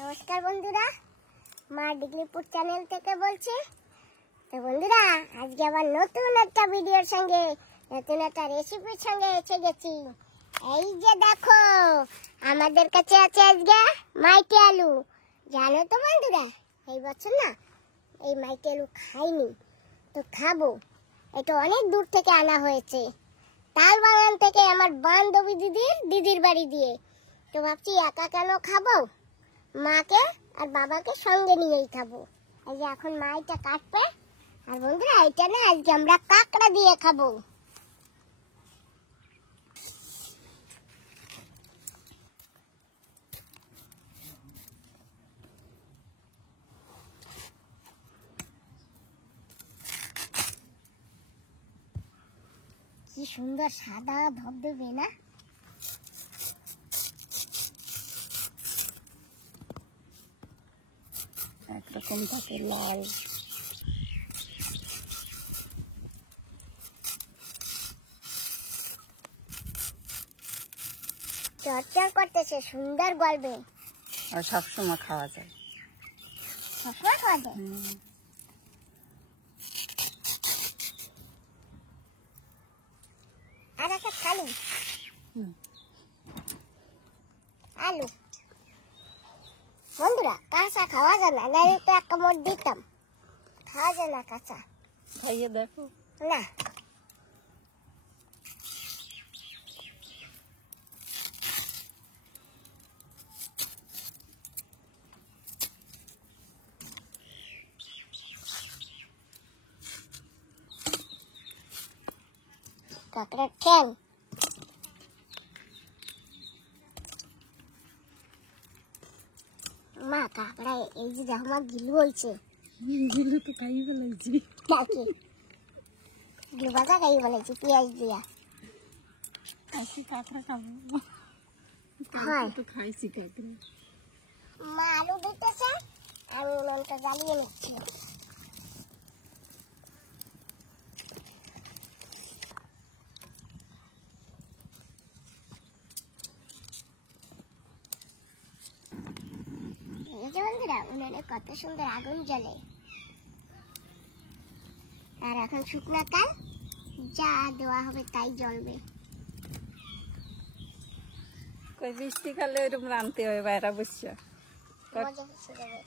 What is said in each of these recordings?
নমস্কার বন্ধুরা, মা ডিগলিপুর চ্যানেল থেকে বলছি। তো বন্ধুরা, আজকে আবার নতুন একটা ভিডিওর সঙ্গে নতুন একটা রেসিপির সঙ্গে এসে গেছি। এই যে দেখো, আমাদের কাছে আছে আজকে মাইটি আলু। জানো তো বন্ধুরা, এই বছর না এই মাইটি আলু খাইনি, তো খাবো। এটা অনেক দূর থেকে আনা হয়েছে, তাল বাগান থেকে, আমার বান্ধবী দিদির বাড়ি দিয়ে। তো ভাবছি একা কেন খাবো, মাকে আর বাবাকে সঙ্গে নিয়েই খাবো। এই যে এখন মা এটা কাটবে। আর বন্ধুরা, এটা না আজকে আমরা কাঁকড়া দিয়ে খাবো। কি সুন্দর সাদা ধবধবে না? একরকম থাকে লাল। চর্চা করতেছে, সুন্দর গল্পে। আর সবসময় খাওয়া যায়, সবসময় খাওয়া যায়। আর একটা খালি আলু। বন্ধুরা, কাঁচা খাওয়া যায় না, নাহলে তো এক কামড় দিতাম। খাওয়া যায় না কাঁচা। খাইয়ে দেখো না, কাঁকড়া ঠ্যাং। মা কাঁকড়া এই যে দেখো, মা গিলু হয়েছে। গিলে তো খাইয়ে ফেলাইছি। কাকে গিলু ভাজা খাই বলেছি পেঁয়াজ দিয়া। খাইছি কাঁকড়া খাবো, হয় তো খাইছি কাঁকড়া। মা আলু দিতেছে, আমি উনুনটা জ্বালিয়ে নিচ্ছি। এই যে বন্ধুরা, উনুনে কত সুন্দর আগুন জ্বলে। আর এখন শুকনা কাল, যা দেওয়া হবে তাই জ্বলবে। কই বৃষ্টি কালে এরকম রানতে হয় বাইরে বসে। মজা হচ্ছে যাবে।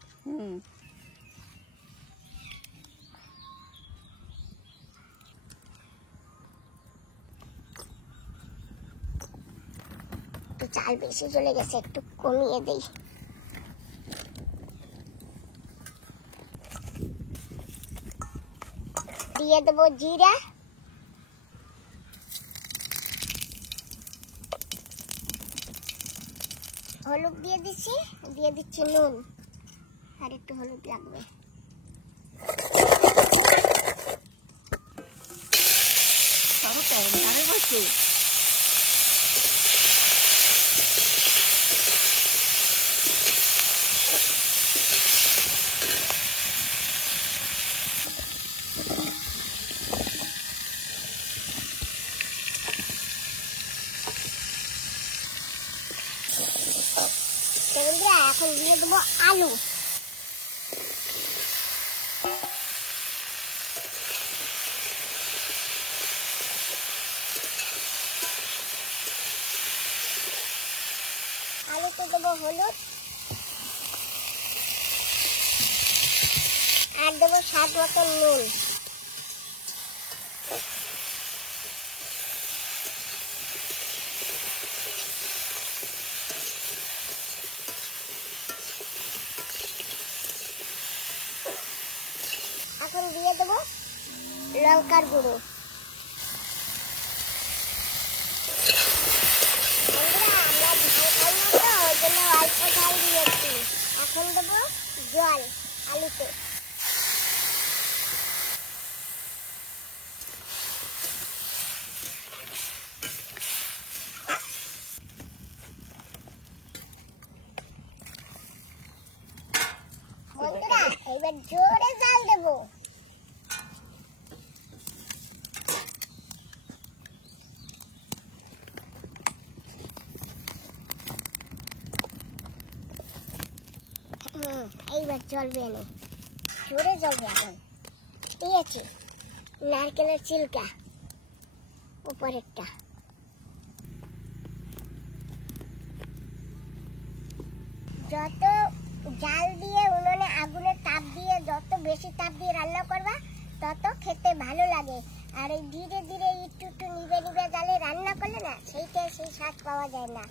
তো চাল বেশি জ্বলে গেছে, একটু কমিয়ে দেই। দিয়ে দেবো জিরা, হলুদ দিয়ে দিচ্ছি নুন, আর একটু হলুদ লাগবে। বসে এখন দিয়ে দেবো আলু। আলুতে দেবো হলুদ, আর দেবো স্বাদ মতো নুন। এখন দিয়ে দেবো লঙ্কার গুঁড়ো। বন্ধুরা, আমরা ঝাল খাই না, তো ওই জন্য অল্প ঝাল দিয়েছি। এখন দেবো জল আলুতে। বন্ধুরা, এইবার জোরে জাল দেবো। এইবার জ্বলবে না, জোরে জ্বলবে এখন। ঠিক আছে, নারকেলের চিলকা উপরেরটা। যত জাল দিয়ে উনুনে আগুনের তাপ দিয়ে, যত বেশি তাপ দিয়ে রান্না করবা তত খেতে ভালো লাগে। আর এই ধীরে ধীরে একটু একটু নিভে নিভে জালে রান্না করলে না, সেই স্বাদ পাওয়া যায় না।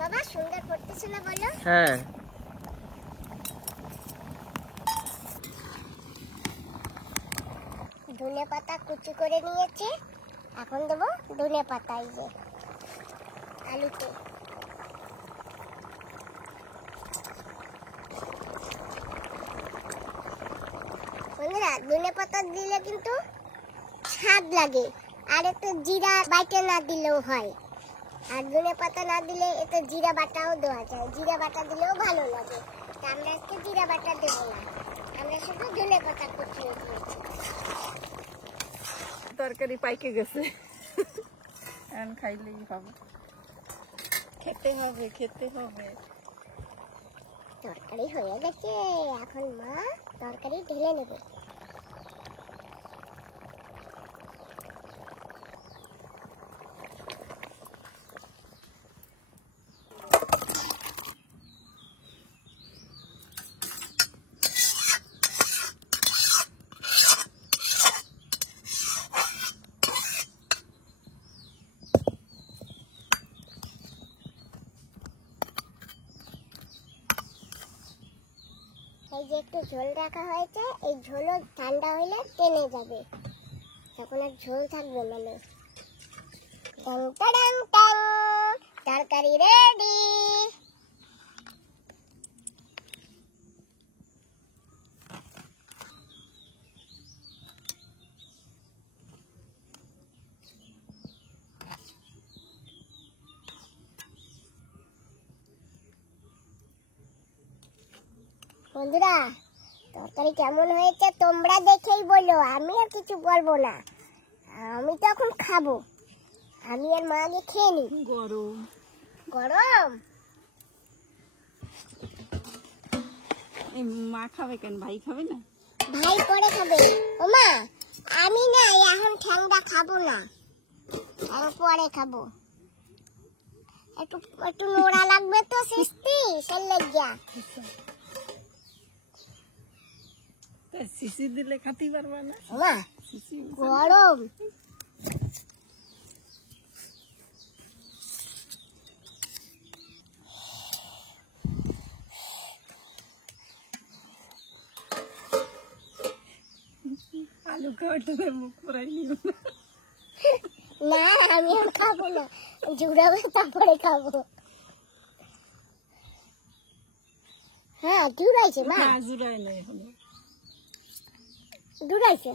বাবা সুন্দর করতেছে না বলো? হ্যাঁ। ধনে পাতা কুচি করে নিয়েছে, এখন দেবো ধনে পাতা এই যে আলুতে। বন্ধুরা, ধনে পাতা দিলে কিন্তু স্বাদ লাগে, আর একটু জিরা বাইটে না দিলেও হয়। আর ধনে পাতা না দিলে এতে জিরা বাটাও দেওয়া যায়, জিরা বাটা দিলেও ভালো লাগে। তা আমরা আজকে জিরা বাটা দেবো না, আমরা শুধু ধনে পাতা কুচিয়ে দিয়েছি। তরকারি পাইকে গেছে, এখন খাইলেই হবে। খেতে হবে, খেতে হবে। তরকারি হয়ে গেছে, এখন মা তরকারি ঢেলে নেবে। এই যে একটু ঝোল রাখা হয়েছে, এই ঝোলও ঠান্ডা হইলে টেনে যাবে, তখন আর ঝোল থাকবে না। টং টং টং, তরকারি রেডি। বন্ধুরা, তরকারি কেমন হয়েছে তোমরা দেখেই বলো, আমি আর কিছু বলবো না। আমি তো এখন খাবো, আমি আর মা আগে খেয়ে নি। গরম গরম মা খাবে কেন, ভাই খাবে না? ভাই পরে খাবে। ও মা, আমি না এখন ঠান্ডা খাবো না, আর পরে খাবো। একটু একটু নোড়া লাগবে তো সিস্তি, সেল লাগিয়া। শিশি দিলে খাতে পারবে না। মা গরম, আলু খাওয়াতে মুখ পুরাই নিও না আমি আর খাবো না, জুড়াবে তারপরে খাবো। হ্যাঁ জুড়াইছে মা, না। জুড়াই নাই এখনো। জুড়াইছে।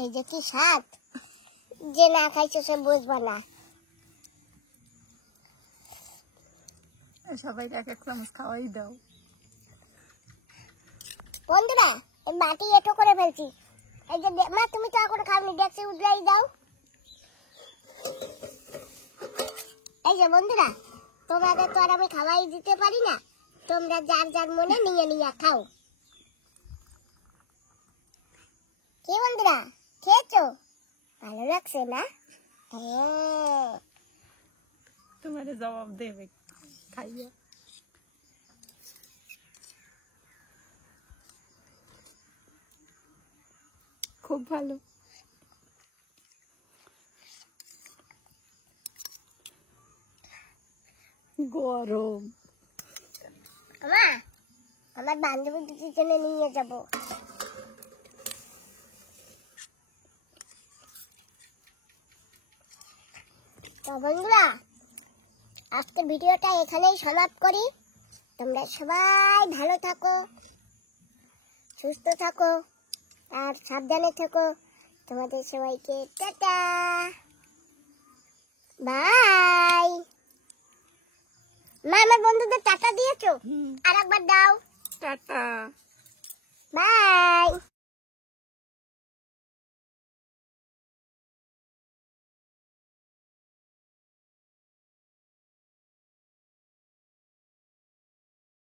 এই যে কি স্বাদ, যে না খাইছে সে বুঝবা না। সবাই এক এক চামচ খাওয়াই দাও। বন্ধুরা, বাটি এটো করে ফেলছি। এই যে মা তুমি তো এখন খাওনি, দেখছি উঠলাই দাও। এই যে বন্ধুরা, তোমাদের তো আর আমি খাওয়াই দিতে পারি না, তোমরা যার যার মনে নিয়ে নিয়ে খাও। কি বন্ধুরা, খেয়েছো? ভালো লাগছে না? হ্যাঁ, তোমার জবাব দেবে খাইয়া। খুব ভালো। গরম। মা আমার বান্ধবী দুটির জন্য নিয়ে যাব। তো বন্ধুরা, আজকে ভিডিওটা এখানেই সমাপ্ত করি। তোমরা সবাই ভালো থাকো, সুস্থ থাকো আর সাবধানে থাকো। তোমাদের সবাইকে টাটা, বাই। মা, আমার বন্ধুদের টাটা দিয়েছো? আর একবার দাও। টাটা। বাই।